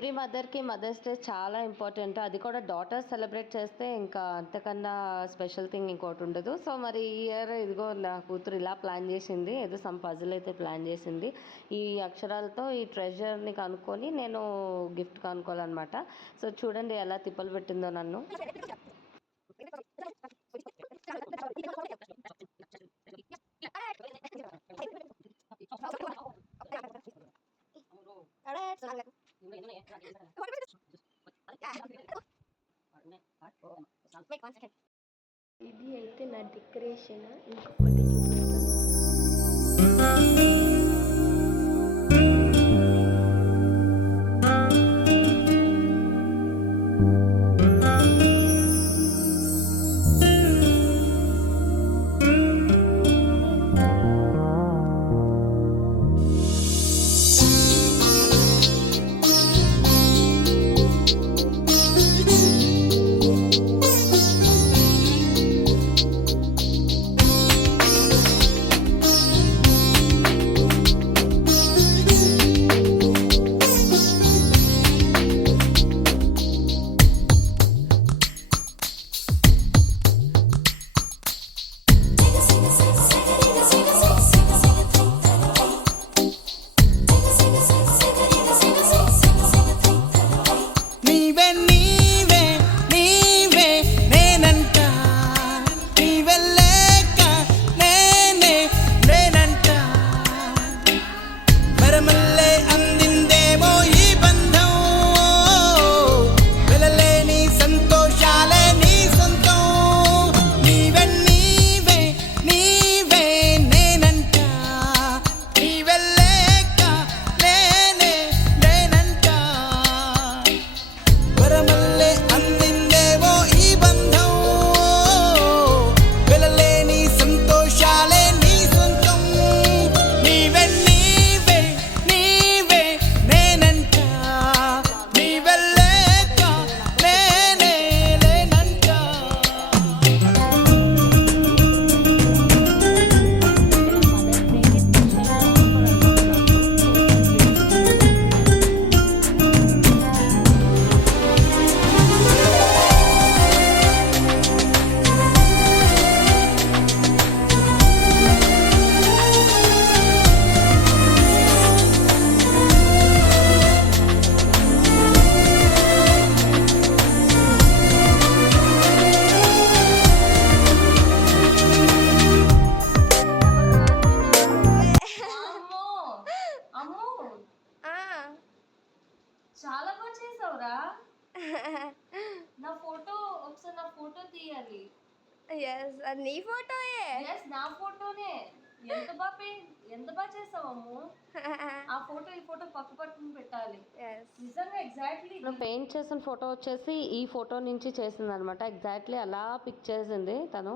Every మదర్‌కి mothers day చాలా important. అది కూడా డాటర్స్ సెలబ్రేట్ చేస్తే ఇంకా అంతకన్నా స్పెషల్ థింగ్ ఇంకోటుండదు. సో, మరి ఈ ఇయర్ ఇదిగో నా కూతురు ఇలా ప్లాన్ చేసింది. ఏదో సమ్ పజిల్ అయితే ప్లాన్ చేసింది. ఈ అక్షరాలతో ఈ ట్రెజర్‌ని కనుక్కొని నేను గిఫ్ట్ కనుక్కోవాలనమాట. సో, చూడండి ఎలా తిప్పలు పెట్టిందో నన్ను. ఇది అయితే నా డెకరేషన్. ఇంకొకటి చూపిస్తాను. చాలా బాగా చేసావురా. నా ఫోటో ఒకసారి నా ఫోటో తీయాలి. ఎస్ అది నీ ఫోటోయే. ఎస్ నా ఫోటోనే. ఎంత బాగా చేసావమ్ము. ఆ ఫోటో ఈ ఫోటో పక్క పట్టుకుని పెట్టాలి. నిజంగా ఎగ్జాక్ట్లీ పెయింట్ చేసిన ఫోటో వచ్చేసి ఈ ఫోటో నుంచి చేసింది అనమాట. ఎగ్జాక్ట్లీ అలా పిక్ చేసింది తను.